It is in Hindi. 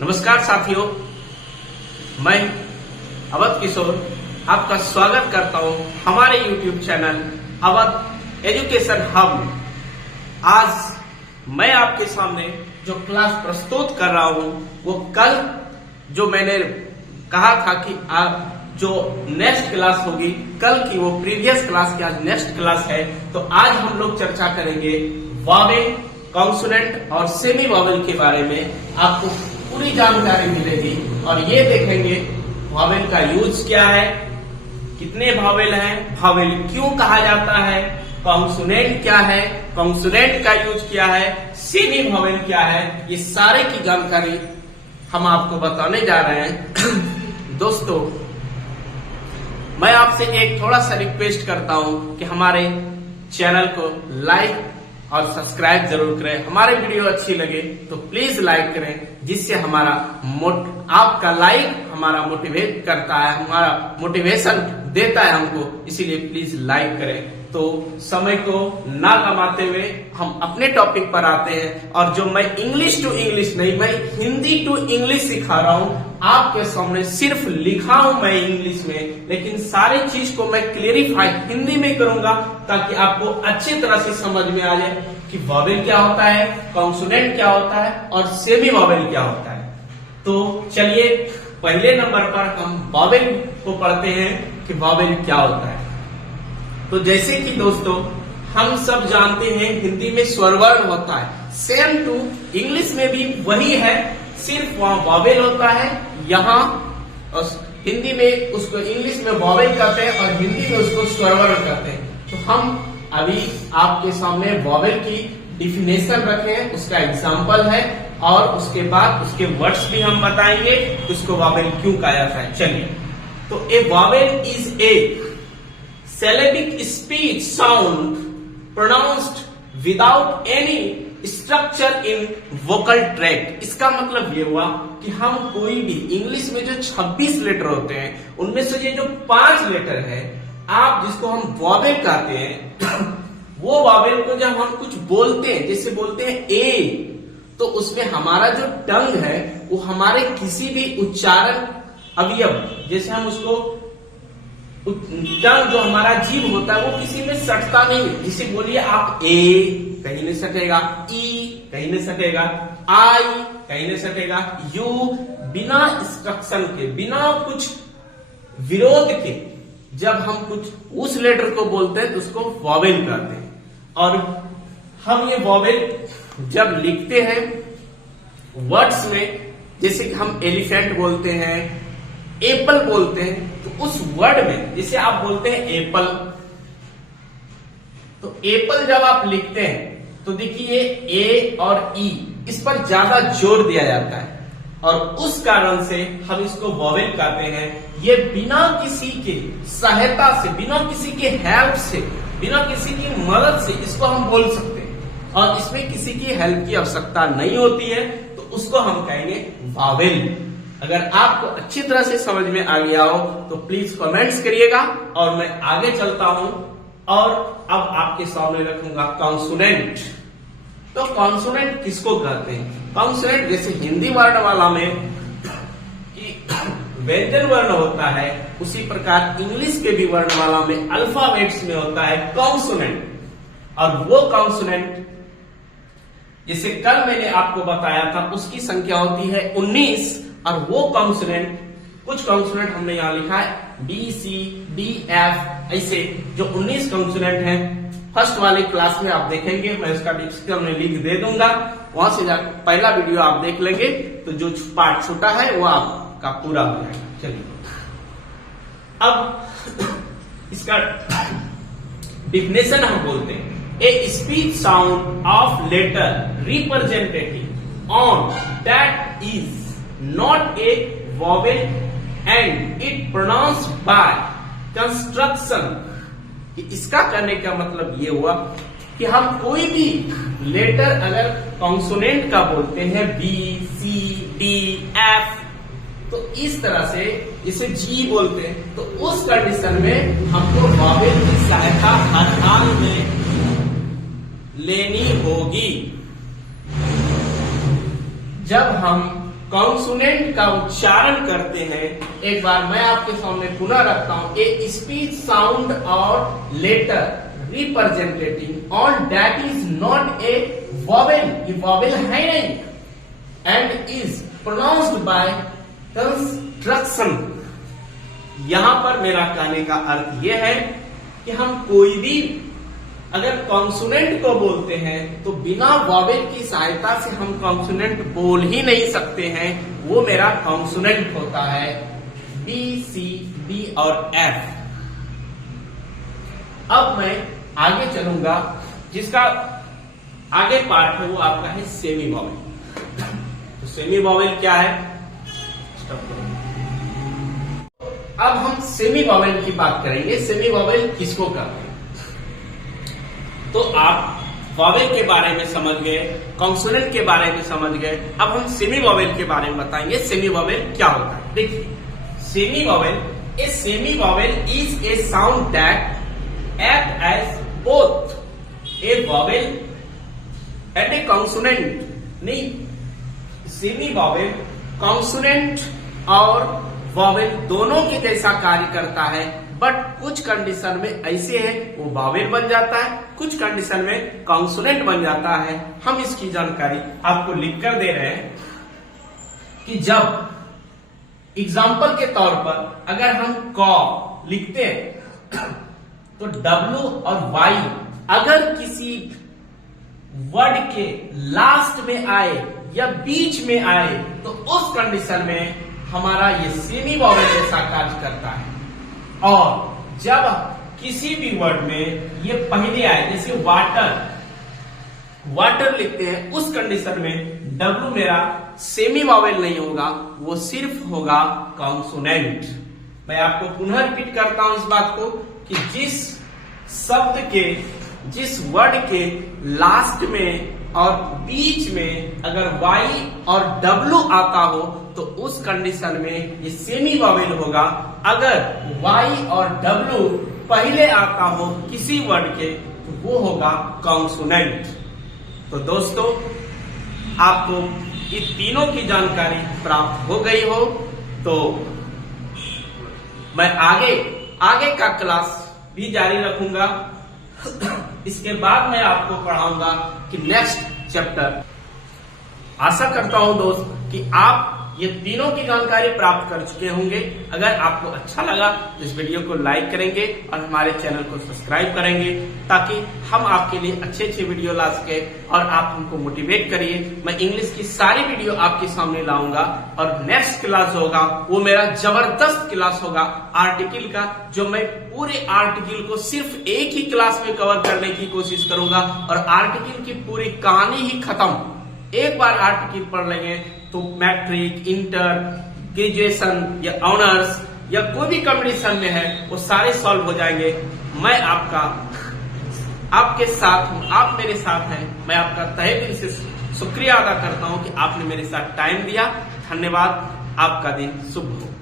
नमस्कार साथियों, मैं अवध किशोर आपका स्वागत करता हूं हमारे YouTube channel Awadh education hub में। आज मैं आपके सामने जो क्लास प्रस्तुत कर रहा हूं वो कल जो मैंने कहा था कि आप जो नेक्स्ट क्लास होगी कल की, वो प्रीवियस क्लास की आज नेक्स्ट क्लास है। तो आज हम लोग चर्चा करेंगे वॉवेल, कॉन्सोनेंट और सेमी वॉवेल के बारे में। आपको पूरी जानकारी मिलेगी और ये देखेंगे वॉवेल का यूज क्या है, कितने वॉवेल हैं, वॉवेल क्यों कहा जाता है, कॉन्सोनेंट क्या है, कॉन्सोनेंट का यूज क्या है, सेमी वॉवेल क्या है, ये सारे की जानकारी हम आपको बताने जा रहे हैं। दोस्तों, मैं आपसे एक थोड़ा सा रिक्वेस्ट करता हूं कि हमारे चैनल को लाइक और सब्सक्राइब जरूर करें। हमारे वीडियो अच्छी लगे तो प्लीज लाइक करें, जिससे हमारा आपका लाइक हमारा मोटिवेट करता है, हमारा मोटिवेशन देता है हमको, इसीलिए प्लीज लाइक करें। तो समय को ना कमाते हुए हम अपने टॉपिक पर आते हैं। और जो मैं इंग्लिश टू इंग्लिश नहीं, मैं हिंदी टू इंग्लिश सिखा रहा हूं आपके सामने। सिर्फ लिखा हूं मैं इंग्लिश में, लेकिन सारी चीज को मैं क्लियरिफाई हिंदी में करूंगा ताकि आपको अच्छी तरह से समझ में आ जाए कि वॉवेल क्या होता है, कॉन्सोनेंट क्या होता है और सेमी वॉवेल क्या होता है। तो चलिए पहले नंबर पर हम वॉवेल को पढ़ते हैं कि वॉवेल क्या होता है। तो जैसे कि दोस्तों हम सब जानते हैं हिंदी में स्वरवर्ण होता है, सेम टू इंग्लिश में भी वही है, सिर्फ वहां वॉवेल होता है, यहाँ हिंदी में उसको इंग्लिश में वॉवेल कहते हैं और हिंदी में उसको स्वरवर्ण कहते हैं। तो हम अभी आपके सामने वॉवेल की डिफिनेशन रखे हैं, उसका एग्जाम्पल है और उसके बाद उसके वर्ड्स भी हम बताएंगे उसको वॉवेल क्यों कहा जाता है। चलिए, तो a vowel is a syllabic speech sound pronounced without any structure in vocal tract। इसका मतलब ये हुआ कि हम कोई भी इंग्लिश में जो 26 लेटर होते हैं उनमें से ये जो 5 लेटर है, आप जिसको हम वॉवेल कहते हैं, वो वॉवेल को जब हम कुछ बोलते हैं, जैसे बोलते हैं ए, तो उसमें हमारा जो टंग है वो हमारे किसी भी उच्चारण अवयव, जैसे हम उसको टंग जो हमारा जीभ होता है वो किसी में सटता नहीं। जिसे बोलिए आप ए, कहीं नहीं सटेगा, ई कहीं नहीं सटेगा, आई कहीं नहीं सटेगा, यू बिना इंस्ट्रक्शन के, बिना कुछ विरोध के जब हम कुछ उस लेटर को बोलते हैं तो उसको वॉवेल कहते हैं। और हम ये वॉवेल जब लिखते हैं वर्ड्स में, जैसे कि हम एलिफेंट बोलते हैं, एप्पल बोलते हैं, तो उस वर्ड में जैसे आप बोलते हैं एप्पल, तो एप्पल जब आप लिखते हैं तो देखिए ए और ई इस पर ज्यादा जोर दिया जाता है और उस कारण से हम इसको वॉवेल कहते हैं। ये बिना किसी के सहायता से, बिना किसी के हेल्प से, बिना किसी की मदद से इसको हम बोल सकते हैं और इसमें किसी की हेल्प की आवश्यकता नहीं होती है, तो उसको हम कहेंगे वॉवेल। अगर आपको अच्छी तरह से समझ में आ गया हो तो प्लीज कमेंट्स करिएगा और मैं आगे चलता हूं और अब आपके सामने रखूंगा कॉन्सोनेंट। तो कॉन्सोनेंट किसको कहते हैं? कॉन्सोनेंट जैसे हिंदी वर्णमाला में कि व्यंजन वर्ण होता है, उसी प्रकार इंग्लिश के भी वर्णमाला में अल्फाबेट्स में होता है कॉन्सोनेंट। और वो कॉन्सोनेंट जैसे कल मैंने आपको बताया था उसकी संख्या होती है 19 और वो कॉन्सोनेंट, कुछ कॉन्सोनेंट हमने यहां लिखा है बी, सी, डी, एफ, ऐसे जो 19 कॉन्सोनेंट हैं। फर्स्ट वाले क्लास में आप देखेंगे, मैं उसका डिस्क्रिप्शन में लिंक दे दूंगा, वहां से जाकर पहला वीडियो आप देख लेंगे तो जो पार्ट छोटा है वो आपका पूरा हो जाएगा। चलिए, अब इसका डिफिनेशन हम बोलते हैं, a speech sound of letter representative on that is not a vowel and it pronounced by construction। इसका करने का मतलब ये हुआ कि हम कोई भी लेटर अगर कॉन्सोनेंट का बोलते हैं, बी, सी, डी, एफ, तो इस तरह से इसे जी बोलते हैं, तो उस कंडीशन में हमको वॉवेल की सहायता हर हाल में लेनी होगी। जब हम कॉन्सोनेंट का उच्चारण करते हैं, एक बार मैं आपके सामने पुनः रखता हूं। ए स्पीच साउंड और letter representative on that is not a vowel, ये वॉवेल है नहीं, and is pronounced by construction. यहां पर मेरा कहने का अर्थ यह है कि हम कोई भी अगर कॉन्सोनेंट को बोलते हैं तो बिना वॉवेल की सहायता से हम कॉन्सोनेंट बोल ही नहीं सकते हैं, वो मेरा कॉन्सोनेंट होता है। बी, सी, डी और एफ। अब मैं आगे चलूंगा, जिसका आगे पार्ट है वो आपका है सेमी वॉवेल। तो सेमी वॉवेल क्या है? अब हम सेमी वॉवेल की बात करेंगे। सेमी वॉवेल किसको कहते हैं? तो आप वॉवेल के बारे में समझ गए, कॉन्सोनेंट के बारे में समझ गए। अब हम सेमी वॉवेल के बारे में बताएंगे। सेमी वॉवेल क्या होता है? देखिए, semi vowel is a sound that act as both a vowel and a consonant. नहीं, सेमी वॉवेल कॉन्सोनेंट और वॉवेल दोनों के जैसा कार्य करता है, बट कुछ कंडीशन में ऐसे है वो वॉवेल बन जाता है, कुछ कंडीशन में कॉन्सोनेंट बन जाता है। हम इसकी जानकारी आपको लिखकर दे रहे हैं कि जब एग्जाम्पल के तौर पर अगर हम क लिखते हैं तो W और Y अगर किसी वर्ड के लास्ट में आए या बीच में आए तो उस कंडीशन में हमारा ये सेमी वॉवेल जैसा कार्य करता है। और जब किसी भी वर्ड में ये पहले आए, जैसे वाटर लिखते हैं, उस कंडीशन में W मेरा सेमी वॉवेल नहीं होगा, वो सिर्फ होगा कॉन्सोनेंट। मैं आपको पुनः रिपीट करता हूं इस बात को कि जिस शब्द के, जिस वर्ड के लास्ट में और बीच में अगर Y और W आता हो तो उस कंडीशन में ये सेमी वॉवेल होगा। अगर Y और W पहले आता हो किसी वर्ड के तो वो होगा कॉन्सोनेंट। तो दोस्तों, आपको ये तीनों की जानकारी प्राप्त हो गई हो तो मैं आगे का क्लास भी जारी रखूंगा। इसके बाद मैं आपको पढ़ाऊंगा कि नेक्स्ट चैप्टर। आशा करता हूं दोस्त कि आप ये तीनों की जानकारी प्राप्त कर चुके होंगे। अगर आपको अच्छा लगा तो इस वीडियो को लाइक करेंगे और हमारे चैनल को सब्सक्राइब करेंगे, ताकि हम आपके लिए अच्छे वीडियो ला सके और आप हमको मोटिवेट करिए। मैं इंग्लिश की सारी वीडियो आपके सामने लाऊंगा और नेक्स्ट क्लास होगा वो मेरा जबरदस्त क्लास होगा आर्टिकल का, जो मैं पूरे आर्टिकल को सिर्फ एक ही क्लास में कवर करने की कोशिश करूंगा और आर्टिकल की पूरी कहानी ही खत्म। एक बार आर्टिकल पढ़ लेंगे तो मैट्रिक, इंटर, ग्रेजुएशन या ऑनर्स या कोई भी कंपटीशन में है वो सारे सॉल्व हो जाएंगे। मैं आपके साथ हूं, आप मेरे साथ हैं। मैं आपका तहे दिल से शुक्रिया अदा करता हूं कि आपने मेरे साथ टाइम दिया। धन्यवाद। आपका दिन शुभ हो।